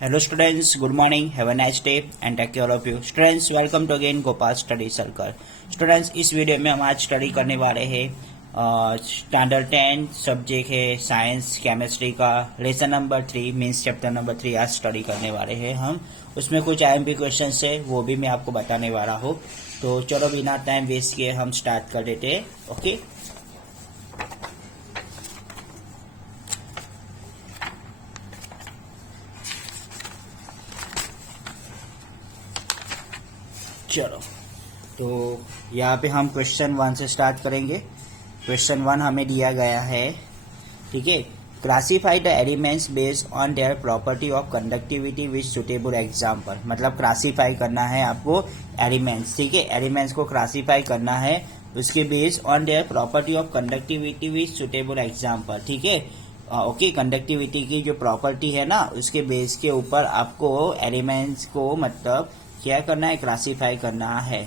Hello students, good morning, have a nice day and take care of you. Students, welcome to again Gopal study circle. Students, इस video में हम आज study करने वाले हैं standard 10 subject है साइंस केमिस्ट्री का lesson number 3 means chapter number 3 आज स्टडी करने वाले हैं हम. उसमें कुछ IMP क्वेश्चन है वो भी मैं आपको बताने वाला हूँ. तो चलो बिना टाइम वेस्ट किए हम स्टार्ट कर देते हैं. ओके, चलो तो यहाँ पे हम क्वेश्चन 1 से स्टार्ट करेंगे. क्वेश्चन 1 हमें दिया गया है, ठीक है. Classify the elements based on their property of conductivity with suitable example. मतलब क्लासीफाई करना है आपको एलिमेंट्स, ठीक है. एलिमेंट्स को क्लासीफाई करना है उसके based on their property of conductivity with suitable example, ठीक है. ओके, कंडक्टिविटी की जो प्रॉपर्टी है ना उसके बेस के ऊपर आपको एलिमेंट्स को मतलब क्या करना है, क्लासीफाई करना है.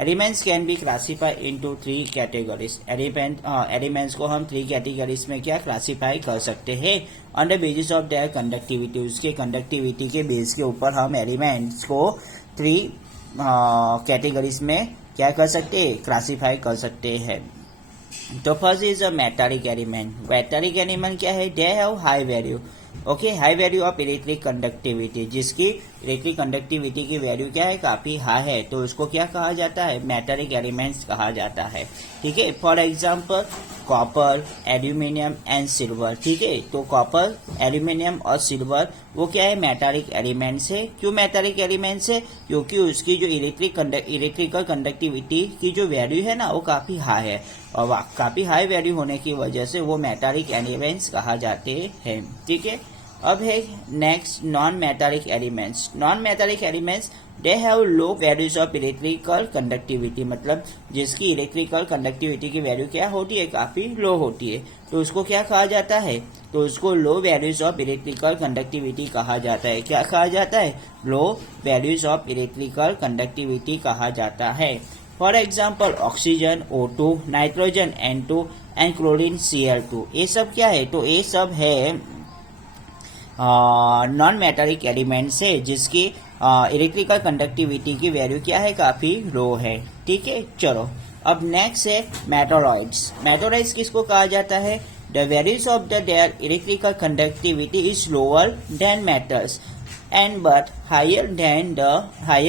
Elements can be classify into 3 categories. Elements को हम 3 कैटेगरीज में क्या क्लासीफाई कर सकते हैं on the basis of their conductivity. उसके कंडक्टिविटी के बेस के ऊपर हम एलिमेंट्स को 3 कैटेगरीज में क्या कर सकते हैं, क्लासीफाई कर सकते हैं. तो first is a metallic element. Metallic element क्या है, they have high value. Okay, high value of electric conductivity. जिसकी इलेक्ट्रिक कंडक्टिविटी की वैल्यू क्या है, काफी हाई है, तो उसको क्या कहा जाता है, मेटालिक एलिमेंट्स कहा जाता है, ठीक है. For example copper, aluminium and silver, ठीक है. तो कॉपर, एल्यूमिनियम और सिल्वर वो क्या है, मेटालिक एलिमेंट्स है. क्यों मेटालिक एलिमेंट्स है, क्योंकि उसकी जो इलेक्ट्रिकल कंडक्टिविटी की जो वैल्यू है ना वो काफी हाई है, और काफी हाई वैल्यू होने की वजह से वो मेटालिक एलिमेंट्स कहा जाते हैं, ठीक है. अब है next non metallic elements. Non metallic elements they have low values of electrical conductivity. मतलब जिसकी इलेक्ट्रिकल कंडक्टिविटी की वैल्यू क्या होती है, काफी लो होती है, तो उसको क्या कहा जाता है, तो उसको लो वैल्यूज ऑफ इलेक्ट्रिकल कंडक्टिविटी कहा जाता है. क्या कहा जाता है, लो वैल्यूज ऑफ इलेक्ट्रिकल कंडक्टिविटी कहा जाता है. For example oxygen O2, nitrogen N2 and chlorine Cl2. ये सब क्या है, तो ये सब है नॉन मेटालिक एलिमेंट्स है जिसकी इलेक्ट्रिकल कंडक्टिविटी की वैल्यू क्या है, काफी लो है, ठीक है. चलो अब नेक्स्ट है मेटोरॉइड्स. मेटोरॉइड्स किसको कहा जाता है, the values of the their electrical conductivity is lower than metals and but higher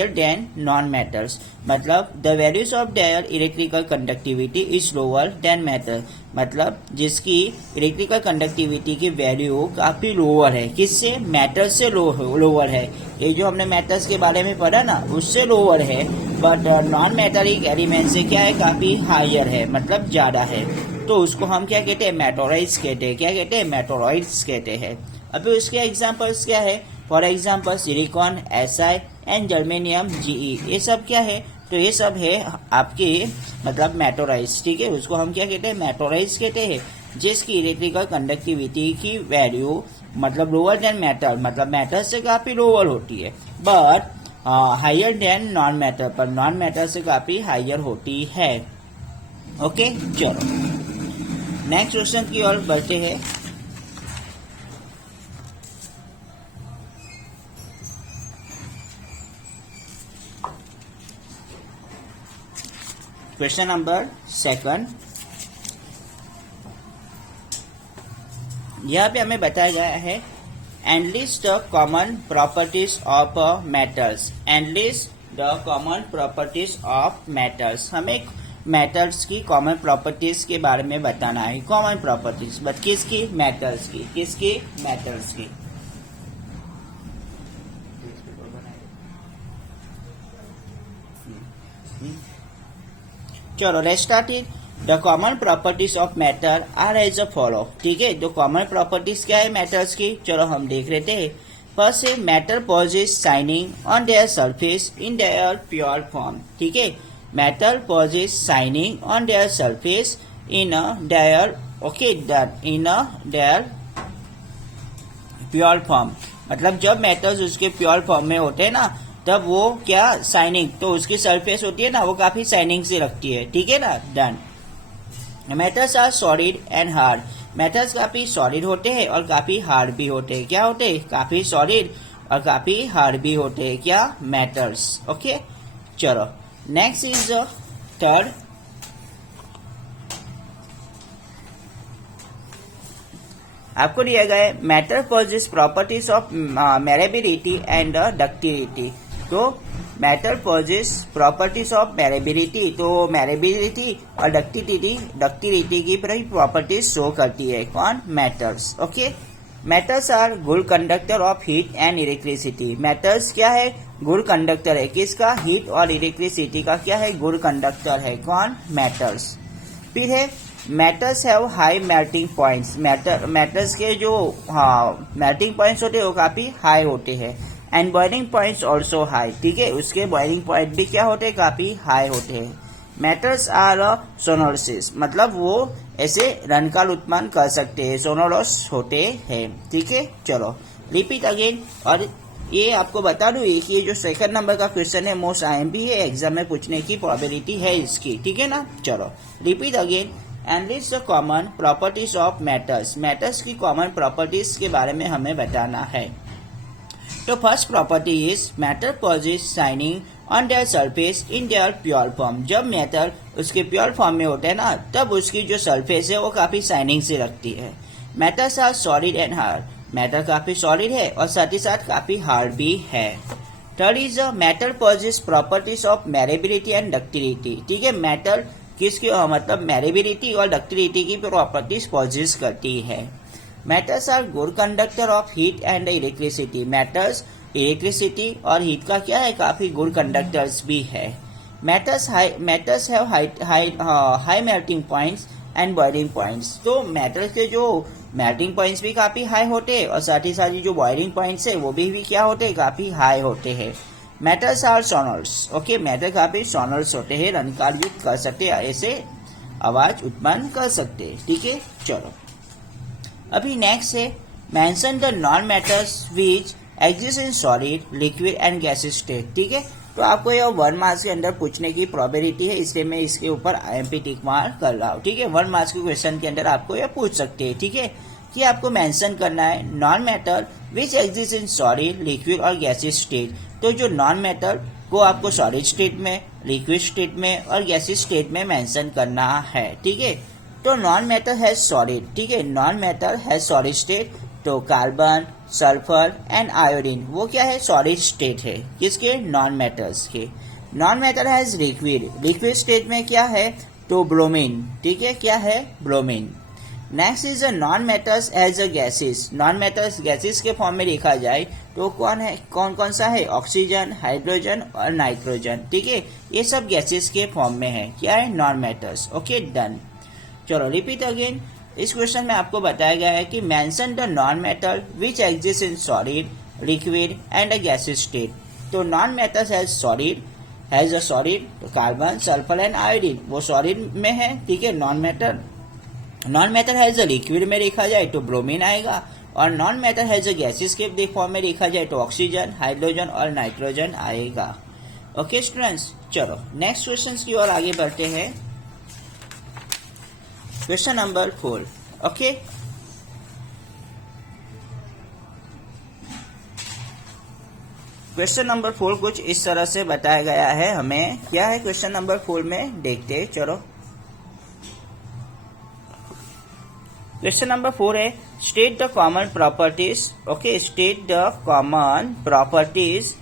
than non metals. मतलब the values of their electrical conductivity is lower than metal. मतलब जिसकी इलेक्ट्रिकल कंडक्टिविटी की वैल्यू काफी लोअर है, किससे, metal से lower है. ये जो हमने मेटल्स के बारे में पढ़ा ना उससे लोअर है, बट नॉन मेटालिक एलिमेंट से क्या है, काफी हायर है, मतलब ज्यादा है. तो उसको हम क्या कहते हैं, मेटोरॉइड्स कहते हैं. क्या कहते हैं, मेटोरॉइड्स कहते हैं. अभी उसके एग्जाम्पल्स क्या है, for example silicon Si and germanium Ge. ये सब क्या है, तो ये सब है आपके मतलब मेटोरॉइड्स, ठीक है. उसको हम क्या कहते हैं, मेटोरॉइड्स कहते हैं. जिसकी इलेक्ट्रिकल कंडक्टिविटी की वैल्यू मतलब लोअर देन मेटल, मतलब मेटल से काफी लोअर होती है, but higher than non metal, पर नॉन मेटल से काफी हायर होती है. ओके, चलो नेक्स्ट क्वेश्चन की ओर बढ़ते हैं. Question number 2. यहाँ पे हमें बताया गया है and list the common properties of metals. And list the common properties of metals. हमें मेटल्स की कॉमन प्रॉपर्टीज के बारे में बताना है. कॉमन प्रॉपर्टीज बट किसकी, मेटल्स की. किसकी, मेटल्स की. चलो let's start it. The common properties of matter are as a follow. ठीक है, तो कॉमन प्रॉपर्टीज क्या है मेटल्स की, चलो हम देख लेते हैं. फर्स्ट है matter possess shining on their surface in their pure form. ठीक है, metal possess shining on their surface in their pure form. मतलब जब मेटल्स उसके प्योर फॉर्म में होते हैं ना तब वो क्या शाइनिंग, तो उसकी सरफेस होती है ना वो काफी शाइनिंग से रखती है. ठीक है ना, done. Metals are solid and hard. Metals काफी सॉलिड होते हैं और काफी हार्ड भी होते हैं. क्या होते हैं, काफी सॉलिड और काफी हार्ड भी होते हैं, क्या, मैटर्स। ओके, चलो नेक्स्ट इज थर्ड, आपको दिया गया है matter possess properties of malleability and ductility. तो matter possess properties of malleability, तो मैरेबिलिटी और डक्टिलिटी की प्रॉपर्टीज शो करती है कौन, matters. Okay, matters are good conductor of heat and electricity. Matters क्या है, गुड कंडक्टर है, किसका, हीट और इलेक्ट्रिसिटी का क्या है, गुड कंडक्टर है कौन, मैटर्स। फिर है matters have high melting points. Matters के जो मेल्टिंग पॉइंट्स होते हैं वो काफी हाई होते हैं, and boiling points also high, ठीक है, उसके बॉइलिंग पॉइंट भी क्या होते हैं, काफी हाई होते हैं। मैटर्स आर सोनोरसिस, मतलब वो ऐसे रनकाल उत्पन्न कर सकते हैं, सोनोरस होते हैं, ठीक है। चलो रिपीट अगेन, और ये आपको बता दूं कि ये जो सेकंड नंबर का क्वेश्चन है मोस्ट IMP है, एग्जाम में पूछने की प्रोबेबिलिटी है इसकी, ठीक है ना। चलो repeat again, and list the common properties of matters. Matters की कॉमन प्रॉपर्टीज के बारे में हमें बताना है। तो first property is matter possess shining on their surface in their pure form. जब मैटर उसके प्योर फॉर्म में होता है ना, तब उसकी जो सरफेस है वो काफी शाइनिंग से रखती है। Matters are solid and hard, matter काफी सॉलिड है और साथ ही साथ काफी हार्ड भी है। Third is matter possess properties of malleability and ductility, ठीक है, मैटर किसकी मतलब मैरेबिलिटी और डक्टिलिटी की प्रॉपर्टीज पॉजेस करती है। Matters are good conductor of heat and electricity, matters electricity और हीट का क्या है, काफी गुड कंडक्टर्स भी है। Matters have high melting points and boiling points, तो मैटर के जो मेल्टिंग पॉइंट्स भी काफी हाई होते हैं और साथ ही साथ जो बॉइलिंग पॉइंट्स है वो भी क्या होते हैं, काफी हाई होते हैं। मैटर्स आर सोनर्स, ओके, मैटर काफी सोनर्स होते हैं, रनकाल युक्त कर सकते हैं, ऐसे आवाज उत्पन्न कर सकते हैं, ठीक है। चलो अभी नेक्स्ट है mention the non matters which exist in solid, liquid and gases state, ठीक है। तो आपको यह 1 मार्क्स के अंदर पूछने की प्रोबेबिलिटी है, इसलिए मैं इसके ऊपर IMP टिक मार्क कर रहा हूँ, ठीक है। 1 मार्क्स के क्वेश्चन के अंदर आपको यह पूछ सकते हैं, ठीक है, कि आपको मेंशन करना है non matter which exist in solid, liquid और गैसेस स्टेट। तो जो नॉन मैटर को आपको सॉलिड स्टेट में, लिक्विड स्टेट में और गैसेस स्टेट में मेंशन करना है, ठीक है। तो नॉन मैटर हैज सॉलिड, ठीक है, non matter has solid state, तो कार्बन, सल्फर एंड आयोडीन वो क्या है, सॉलिड स्टेट है, किसके, नॉन मैटर्स के। Non matter has liquid, liquid state में क्या है, तो ब्रोमीन, ठीक है, क्या है, bromine. Next is a non matters as a gases, non matters gases के फॉर्म में देखा जाए तो कौन कौन सा है, ऑक्सीजन, हाइड्रोजन और नाइट्रोजन, ठीक है, ये सब गैसेस के फॉर्म में है, क्या है, नॉन मैटर्स। Okay done. चलो रिपीट अगेन, इस क्वेश्चन में आपको बताया गया है कि mention the non matter which exist in solid, liquid and a gases state. तो non matters has a solid, carbon, sulphur and iodine वो सॉलिड में है, ठीक है। Non matter has a liquid में देखा जाए तो ब्रोमीन आएगा, और non matter has a gases के फॉर्म में देखा जाए तो ऑक्सीजन, हाइड्रोजन और नाइट्रोजन आएगा। ओके स्टूडेंट्स, चलो नेक्स्ट क्वेश्चन की ओर आगे बढ़ते हैं। Question number 4, okay. Question number 4 कुछ इस तरह से बताया गया है हमें, क्या है क्वेश्चन नंबर 4 में देखते हैं, चलो। क्वेश्चन नंबर 4 है state the common properties, okay, state the common properties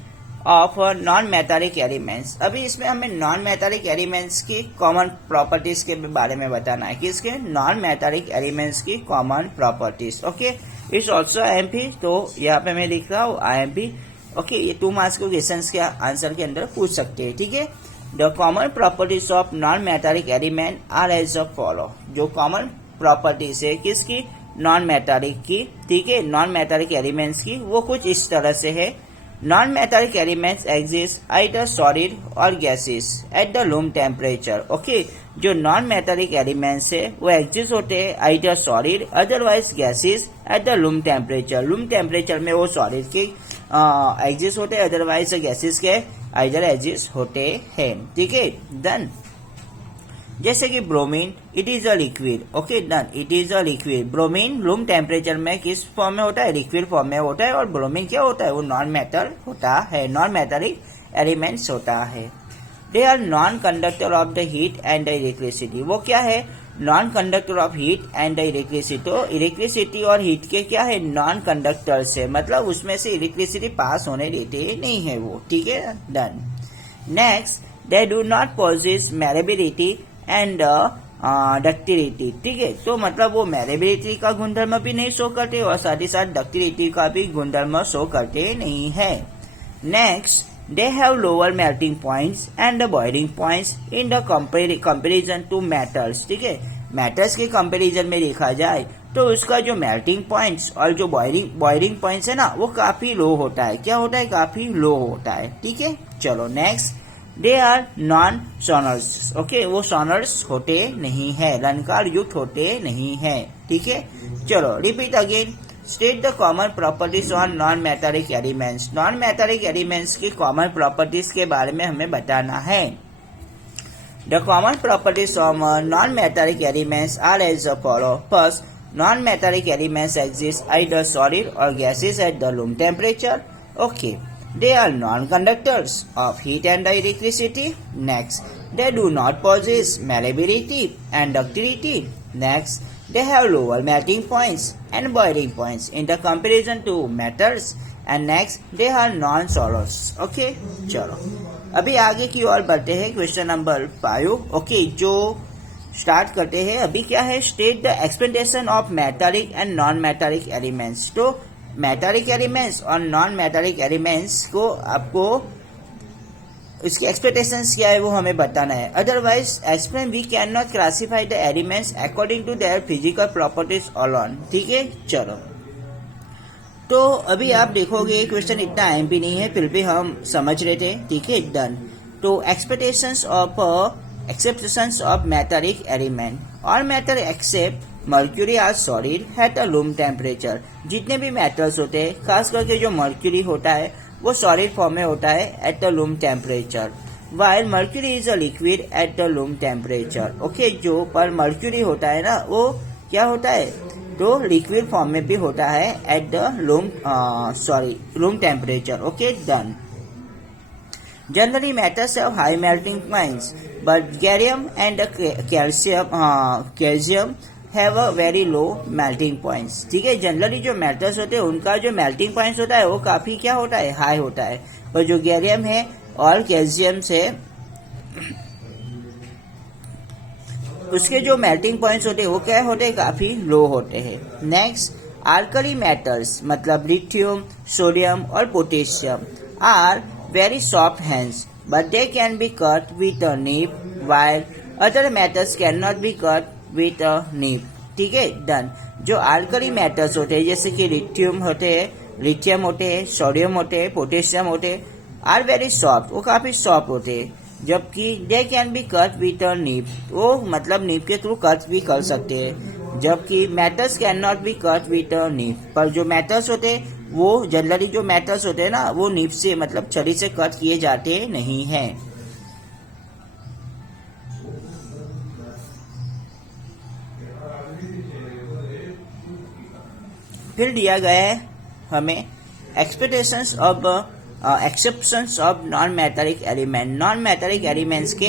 of non metallic elements. अभी इसमें हमें नॉन मेटालिक एलिमेंट्स की कॉमन प्रॉपर्टीज के बारे में बताना है, कि इसके नॉन मेटालिक एलिमेंट्स की common properties, okay. It's also IMP, तो यहाँ पे मैं लिख रहा हूँ IMP, ओके। ये 2 मार्क्स के क्वेश्चन के आंसर के अंदर पूछ सकते हैं, ठीक है। The common properties of non metallic element are as a follow. जो कॉमन प्रॉपर्टीज है किसकी, नॉन मेटालिक की, ठीक है, नॉन मेटालिक एलिमेंट्स की, वो कुछ इस तरह से है। Non metallic elements exist either solid और gases at the room temperature, okay. जो नॉन मेटालिक एलिमेंट्स है वो एग्जिस्ट होते हैं either solid otherwise gases at the room temperature. Room temperature में वो सॉलिड के एग्जिस्ट होते हैं, अदरवाइज गैसेस के आइदर एग्जिस्ट होते हैं, ठीक है। देन जैसे कि bromine, it is a liquid, okay done, it is a liquid. Bromine room temperature में किस फॉर्म में होता है, लिक्विड फॉर्म में होता है, और ब्रोमीन क्या होता है, वो नॉन मेटल होता है, नॉन मेटालिक एलिमेंट्स होता है। They are non conductor of the heat and the electricity, वो क्या है, non conductor of heat and the electricity. तो इलेक्ट्रिसिटी और हीट के क्या है, नॉन कंडक्टर्स है, मतलब उसमें से इलेक्ट्रिसिटी पास होने देते नहीं है वो, ठीक है done. Next, they do not possess malleability and ductility, ठीक है, तो मतलब वो मैलेबिलिटी का गुणधर्म भी नहीं शो करते और साथ ही साथ डक्टिलिटी का भी गुणधर्म शो करते नहीं है। Next, they have lower melting points and the boiling points in the comparison to metals, ठीक है, मेटल्स के कंपैरिजन में देखा जाए तो उसका जो मेल्टिंग पॉइंट्स और जो बॉइलिंग पॉइंट्स है ना, वो काफी लो होता है, क्या होता है, काफी लो होता है, ठीक है। चलो next, they are non sonorous, okay, वो सोनर्स होते नहीं है, ललकार युक्त होते नहीं है, ठीक है। चलो repeat again, state the common properties on non metallic elements, non metallic elements की कॉमन प्रॉपर्टीज के बारे में हमें बताना है। The common properties of non metallic elements are as follow. First, non metallic elements exist either solid और gases at the room temperature, okay, they are non-conductors of heat and electricity. Next, they do not possess malleability and ductility. Next, they have lower melting points and boiling points in the comparison to metals. And next, they are non-solars. Okay, चलो अभी आगे की ओर बढ़ते हैं, question number 5, okay, जो start करते हैं अभी क्या है, state the expectation of metallic and non metallic elements. तो मेटालिक एलिमेंट्स और नॉन मेटालिक एलिमेंट्स को आपको उसकी एक्सपेक्टेशंस क्या है वो हमें बताना है। Otherwise explain we can not classify the elements according to their physical properties alone, ठीक है। चलो तो अभी आप देखोगे क्वेश्चन इतना अहम भी नहीं है, फिर भी हम समझ रहे थे, ठीक है डन। तो एक्सपेक्टेशंस ऑफ मेटालिक एलिमेंट, और metal except mercury are solid at a room temperature. जितने भी मेटल्स होते हैं, खास करके जो मर्क्यूरी होता है वो सॉलिड फॉर्म में होता है eight the room temperature, while mercury is a liquid at the room temperature, okay. जो पर मर्क्यूरी होता है ना, वो क्या होता है, तो लिक्विड फॉर्म में भी होता है eight the room temperature, okay done. Generally, metals have high melting points, but gallium and calcium have a very low melting points, ठीक है। जनरली जो मेटल्स होते हैं उनका जो मेल्टिंग पॉइंट्स होता है वो काफी क्या होता है, हाई होता है, और जो गैलियम है और कैल्शियम से उसके जो मेल्टिंग पॉइंट्स होते हैं वो क्या होते हैं, काफी लो होते हैं। नेक्स्ट, आल्कली मेटल्स मतलब लिथियम, सोडियम और potassium are very soft hands, but they can be cut with a nib, while other metals cannot be cut with a nib, ठीक है डन। जो आल्कली मेटल्स होते हैं जैसे कि लिथियम होते हैं, सोडियम होते हैं, पोटेशियम होते हैं, आर वेरी सॉफ्ट, वो काफी सॉफ्ट होते हैं, जबकि they can be cut with a nib, वो मतलब नीब के थ्रू कट भी कर सकते हैं, जबकि metals can not be cut with a nib. पर जो मेटल्स होते हैं वो जनरली जो मेटल्स होते हैं ना, वो नीब से मतलब छड़ी से कट किए जाते नहीं हैं। फिर दिया गया है हमें expectations of exceptions of non metallic element, non metallic elements के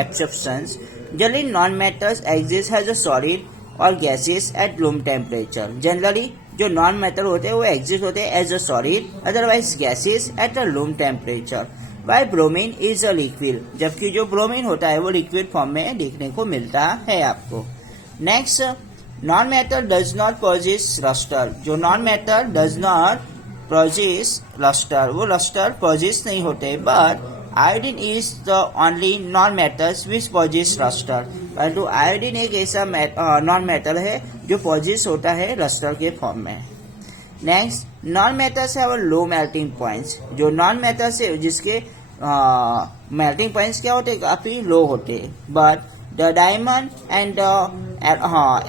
exceptions. Generally non metals exist as a solid और gases at room temperature. Generally जो नॉन मेटल होते हैं वो एग्जिस्ट होते हैं as a solid, otherwise gases at a room temperature. Why bromine is a liquid, जबकि जो ब्रोमीन होता है वो लिक्विड फॉर्म में देखने को मिलता है आपको। Next, non metal does not possess lustre, जो non metal does not possess lustre, वो लस्टर पॉजेस नहीं होते, but iodine is the only non metals which possess lustre. परंतु आयोडीन एक ऐसा नॉन मेटल है जो पॉजेस होता है लस्टर के फॉर्म में। Next, non metals have low melting points, जो नॉन मेटल्स है जिसके मेल्टिंग पॉइंट्स क्या होते हैं, काफी लो होते हैं, but the diamond and the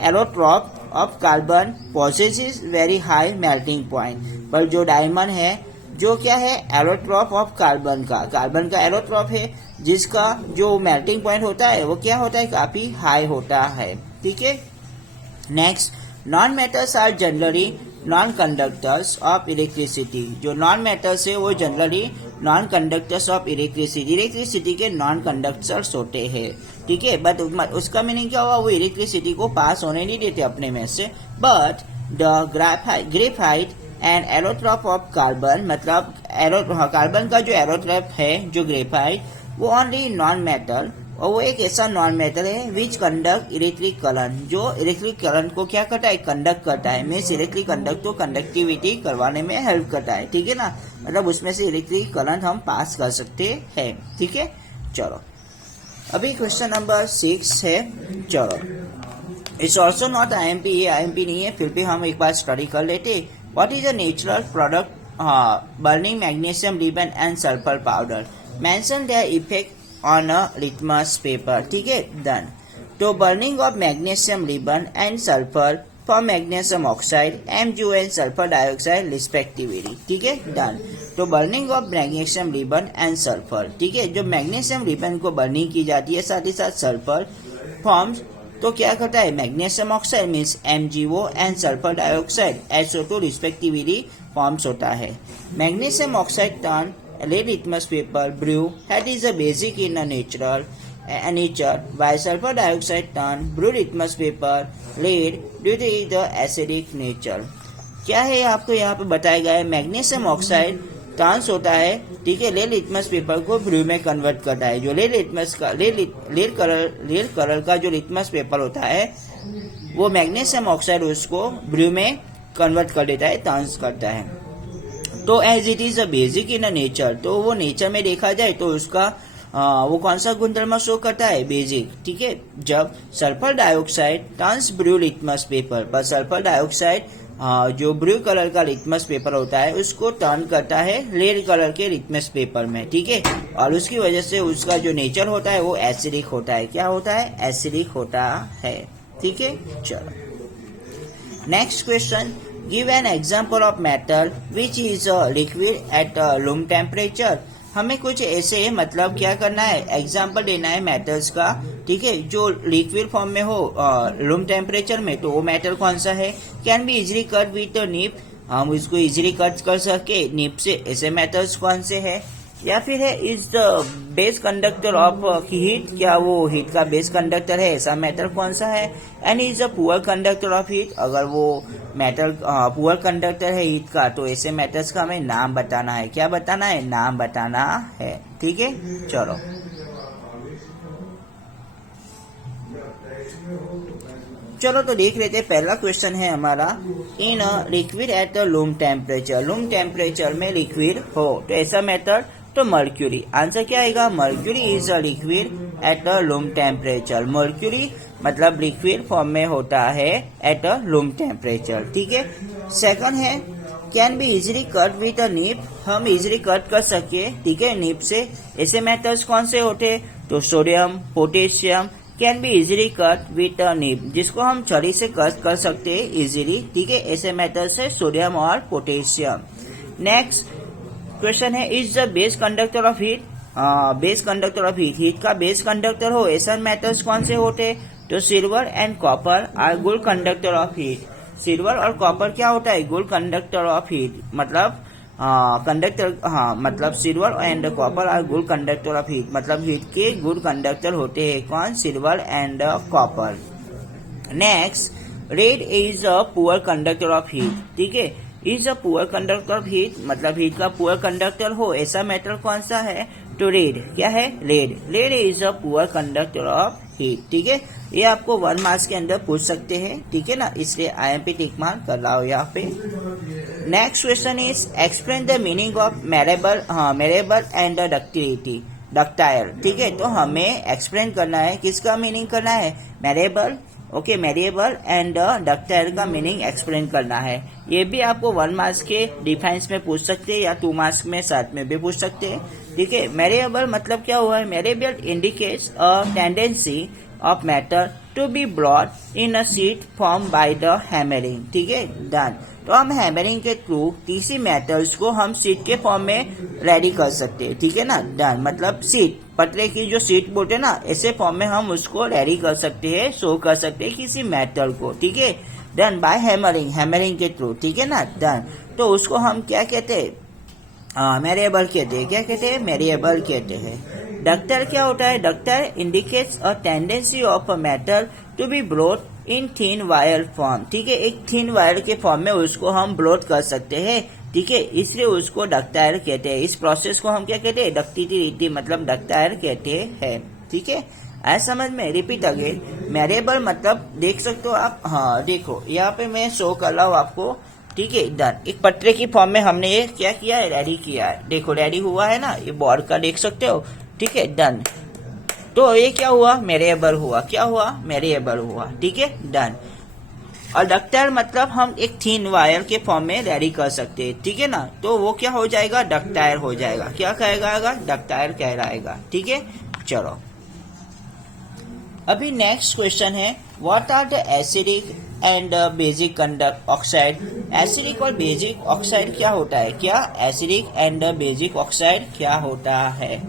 allotrope of carbon possesses very high melting point. पर जो डायमंड है जो क्या है एलोट्रॉप ऑफ कार्बन का एलोट्रॉप है, जिसका जो मेल्टिंग पॉइंट होता है वो क्या होता है, काफी हाई होता है। ठीक है। Next, non metals are generally non conductors of electricity. जो नॉन मेटल्स है वो generally non conductors of electricity के नॉन कंडक्टर्स होते हैं। ठीक है। बट उसका मीनिंग क्या हुआ, वो इलेक्ट्रिसिटी को पास होने नहीं देते अपने में से। But the graphite and allotrope of carbon, मतलब कार्बन का जो एलोट्रॉप है जो ग्रेफाइट, वो ओनली नॉन मेटल, और वो एक ऐसा नॉन मेटल है विच कंडक्ट इलेक्ट्रिक करंट, जो इलेक्ट्रिक करंट को क्या करता है, कंडक्ट करता है। मीन्स इलेक्ट्रिक कंडक्ट को कंडक्टिविटी करवाने में हेल्प करता है। ठीक है ना, मतलब उसमें से इलेक्ट्रिक करंट हम पास कर सकते हैं। ठीक है। चलो अभी क्वेश्चन नंबर 6 है। चलो, इट्स ऑल्सो नॉट IMP, ये IMP नहीं है, फिर भी हम एक बार स्टडी कर लेते। What is a natural product burning magnesium ribbon and sulphur powder, mention their effect on a litmus paper. ठीक है, डन। तो burning of magnesium ribbon and sulphur for magnesium oxide, MgO and sulphur dioxide respectively. ठीक है, done. तो burning of magnesium ribbon and sulphur, ठीक है, जो magnesium ribbon को बर्निंग की जाती है, साथ ही साथ सल्फर फॉर्म्स, तो क्या करता है, magnesium oxide means MgO and sulphur dioxide SO2 respectively forms होता है। Magnesium oxide turn lead litmus paper brew that is a basic in a nature, while sulfur dioxide turn brew litmus paper lead due to the acidic nature। क्या है आपको यहाँ पे बताया गया है, मैग्नीशियम ऑक्साइड टर्न्स होता है, ठीक है, लेड लिटमस पेपर को ब्रू में कन्वर्ट करता है। जो लेड कलर का जो लिटमस पेपर होता है वो मैग्नीशियम ऑक्साइड उसको ब्रू में कन्वर्ट कर देता है, टर्न्स करता है। तो as it is a basic in a nature, तो वो नेचर में देखा जाए तो उसका वो कौन सा गुणधर्म शो करता है, बेसिक। ठीक है। जब sulphur dioxide turns blue litmus paper, पर सल्फर डाइऑक्साइड जो ब्रू कलर का लिटमस पेपर होता है उसको टर्न करता है रेड कलर के लिटमस पेपर में। ठीक है, और उसकी वजह से उसका जो नेचर होता है वो एसिडिक होता है। क्या होता है, एसिडिक होता है। ठीक है। चलो next question, give an example of metal which is liquid at room temperature. हमें कुछ ऐसे मतलब क्या करना है, एग्जाम्पल देना है मेटल्स का, ठीक है, जो लिक्विड फॉर्म में हो रूम टेम्परेचर में। तो वो मेटल कौन सा है, can be easily cut with nib, हम इसको इजिली कट कर सके निप से, ऐसे मेटल्स कौन से है। या फिर है is the best conductor of heat, क्या वो हीट का बेस कंडक्टर है, ऐसा मेटल कौन सा है। And is the poor conductor of heat, अगर वो मेटल पुअर कंडक्टर है हीट का, तो ऐसे मेटल्स का हमें नाम बताना है। क्या बताना है, नाम बताना है। ठीक है। चलो चलो तो देख लेते, पहला क्वेश्चन है हमारा, in liquid at room temperature, room temperature में लिक्विड हो तो ऐसा मेटल, तो मर्क्यूरी। आंसर क्या आएगा, mercury is a liquid at a room temperature. Mercury मतलब लिक्विड फॉर्म में होता है एट अ रूम टेम्परेचर। ठीक है। सेकंड है, can be easily cut with a nib, हम इजिली कट कर सके, ठीक है, निप से। ऐसे मेटल्स कौन से होते, तो sodium, potassium can be easily cut with a nib, जिसको हम छड़ी से कट कर सकते हैं इजिली। ठीक है, ऐसे मेटल्स है सोडियम और पोटेशियम। नेक्स्ट क्वेश्चन है, is the best conductor of heat, best conductor of heat, heat का बेस कंडक्टर हो, ऐसा मेटल्स कौन से होते, तो silver and copper are good conductor of heat. Silver और कॉपर क्या होता है, गुड कंडक्टर ऑफ हीट, मतलब कंडक्टर, मतलब silver and copper are good conductor of heat, मतलब हीट के गुड कंडक्टर होते हैं कौन, silver and copper. Next, red is a poor conductor of heat, ठीक है, is a poor conductor of heat, मतलब हीट का पुअर कंडक्टर हो, ऐसा मेटल कौन सा है, तो रेड। क्या है, red, red is a poor conductor of heat. ठीक है, ये आपको 1 मार्क्स के अंदर पूछ सकते हैं, ठीक है ना, इसलिए IMP टिक मार्क कर लाओ यहाँ पे। Next question is, explain the meaning of malleable, malleable and the ductility, ductile. ठीक है, तो हमें एक्सप्लेन करना है, किसका मीनिंग करना है, मेरेबल, ओके, मेरिएबल एंड डक्टाइल का मीनिंग एक्सप्लेन करना है। ये भी आपको 1 मार्क्स के डिफेंस में पूछ सकते हैं या 2 मार्क्स में साथ में भी पूछ सकते हैं। ठीक है, मेरिएबल मतलब क्या हुआ है, malleable indicates a tendency of matter to be brought in a sheet form by the hammering. ठीक है, डन। तो हम हैमरिंग के थ्रू टीसी मेटल्स को हम शीट के फॉर्म में रेडी कर सकते हैं, ठीक है ना। डन, मतलब शीट, पतले की जो शीट बोलते हैं ना, ऐसे फॉर्म में हम उसको रेडी कर सकते हैं, शो कर सकते हैं किसी मेटल को, ठीक है। डन बाय हैमरिंग, हैमरिंग के थ्रू, ठीक है ना। डन, तो उसको हम क्या कहते हैं, मेरिएबल कहते हैं। क्या कहते हैं, मेरिएबल कहते हैं। डक्टर क्या होता है, ductility indicates a tendency of a metal to be brought in thin wire form, ठीक है। एक थिन वायर के फॉर्म में उसको हम ब्रोट कर सकते हैं, ठीक है, इसलिए उसको डक्टाइल कहते हैं। इस प्रोसेस को हम क्या कहते हैं, डक्टिलिटी, मतलब डक्टाइल कहते हैं, ठीक है। ऐसा समझ में, रिपीट अगेन। मेरिएबल मतलब देख सकते हो आप, हाँ देखो यहाँ पे मैं शो कर रहा हूँ आपको, ठीक है। डन, एक पटरे की फॉर्म में हमने ये क्या किया है, रेडी किया है, देखो रेडी हुआ है ना, ये बोर्ड का देख सकते हो, ठीक है। डन, तो ये क्या हुआ, मेरिएबल हुआ, क्या हुआ, मेरिएबल हुआ, ठीक है। डन, और डक्टाइल मतलब हम एक थिन वायर के फॉर्म में रेडी कर सकते हैं, ठीक है ना। तो वो क्या हो जाएगा, डक्टाइल हो जाएगा। क्या कहेगा, डक्टाइल कहलाएगा, ठीक है। चलो अभी नेक्स्ट क्वेश्चन है, what are the acidic and basic conduct oxide. Acidic और बेसिक ऑक्साइड क्या होता है, क्या एसिडिक एंड बेसिक ऑक्साइड क्या होता है।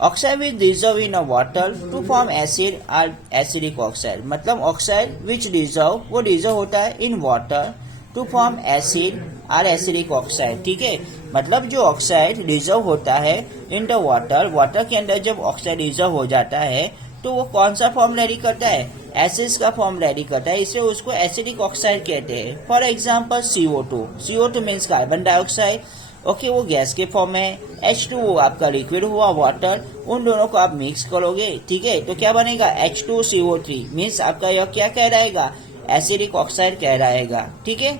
Oxide which dissolve in a water to form acid are acidic oxide, मतलब ऑक्साइड विच डिजॉल्व, वो डिजॉल्व होता है in water to form acid are acidic oxide, ठीक है। मतलब जो ऑक्साइड डिजॉल्व होता है इन द वाटर, वाटर के अंदर जब ऑक्साइड डिजॉल्व हो जाता है तो वो कौन सा फॉर्म रेडी करता है, एसिड्स का फॉर्म रेडी करता है, इसलिए उसको एसिडिक ऑक्साइड कहते हैं। For example CO2, CO2 means carbon dioxide, okay, वो गैस के फॉर्म में। H2O आपका लिक्विड हुआ, वाटर, उन दोनों को आप मिक्स करोगे, ठीक है, तो क्या बनेगा, H2CO3 मीन्स आपका यह क्या कहलाएगा, एसिडिक ऑक्साइड कहलाएगा, ठीक है।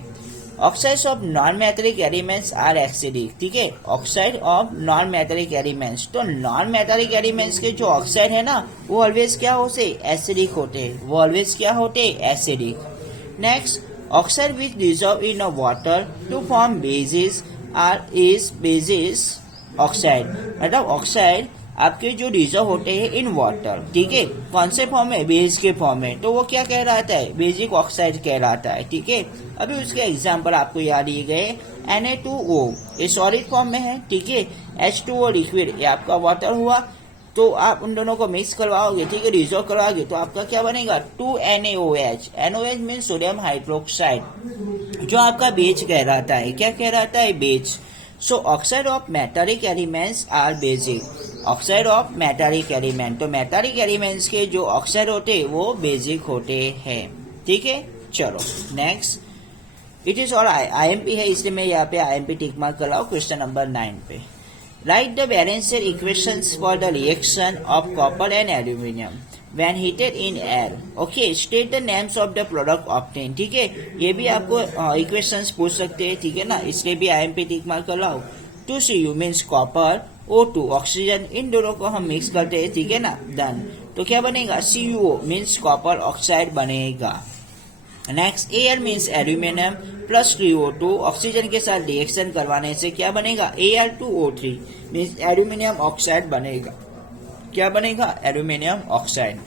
Oxides of non metallic elements are acidic, ठीक है, oxide of non metallic elements, तो नॉन मेटालिक एलिमेंट्स के जो ऑक्साइड है ना, वो ऑलवेज क्या होते, एसिडिक होते, वो ऑलवेज क्या होते, acidic. Next, oxide which dissolve in a water to form basis are is basis oxide, मतलब ऑक्साइड आपके जो डिजॉल्व होते हैं इन वाटर, ठीक है, कौन से फॉर्म में, बेस के फॉर्म में, तो वो क्या कहलाता है, बेसिक ऑक्साइड कहलाता है, ठीक है। अभी उसके एग्जांपल आपको याद दिए गए, Na2O ये सॉलिड फॉर्म में है, ठीक है, H2O लिक्विड ये आपका वाटर हुआ, तो आप उन दोनों को मिक्स करवाओगे, ठीक है, डिजॉल्व करवाओगे, तो आपका क्या बनेगा, 2NaOH। NaOH mean sodium hydroxide, जो आपका बेस कहलाता है, क्या कहलाता है, base. So oxide of metallic elements are basic, oxide of metallic element, तो मेटालिक एलिमेंट्स के जो ऑक्साइड होते हैं वो बेसिक होते हैं, ठीक है। चलो नेक्स्ट, इट इज और IMP है, इसलिए मैं यहाँ पे IMP टिक मार्क कर रहा हूँ। क्वेश्चन नंबर 9 पे, right the balancer equations for the reaction of copper and aluminium when heated in air, okay, state the names of the product obtained, ठीक है। ये भी आपको इक्वेशंस पूछ सकते हैं, ठीक है ना, इसलिए भी IMP टिक मार्क कर रहा हूँ। 2Cu means copper, O2 oxygen, इन दोनों को हम मिक्स करते हैं, ठीक है ना। डन, तो क्या बनेगा, CuO मीन्स कॉपर ऑक्साइड बनेगा। Next, Al means aluminium plus 3O2 oxygen के साथ रिएक्शन करवाने से क्या बनेगा, Al2O3 मीन्स एल्यूमिनियम ऑक्साइड बनेगा, क्या बनेगा, एल्यूमिनियम ऑक्साइड।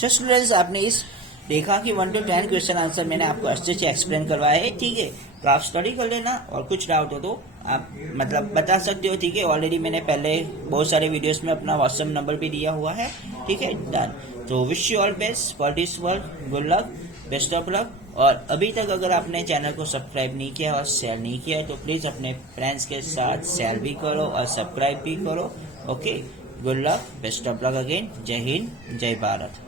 सो स्टूडेंट्स, आपने इस देखा कि 1 to 10 क्वेश्चन आंसर मैंने आपको अच्छे से एक्सप्लेन करवाया है, ठीक है। तो आप स्टडी कर लेना, और कुछ डाउट हो तो आप मतलब बता सकते हो, ठीक है। ऑलरेडी मैंने पहले बहुत सारे वीडियोस में अपना व्हाट्सएप नंबर भी दिया हुआ है, ठीक है। डन, तो wish you all best for this work, good luck, best of luck. और अभी तक अगर आपने चैनल को सब्सक्राइब नहीं किया और शेयर नहीं किया तो प्लीज अपने फ्रेंड्स के साथ शेयर भी करो और सब्सक्राइब भी करो, okay. Good luck, best of luck again, जय हिंद, जय भारत।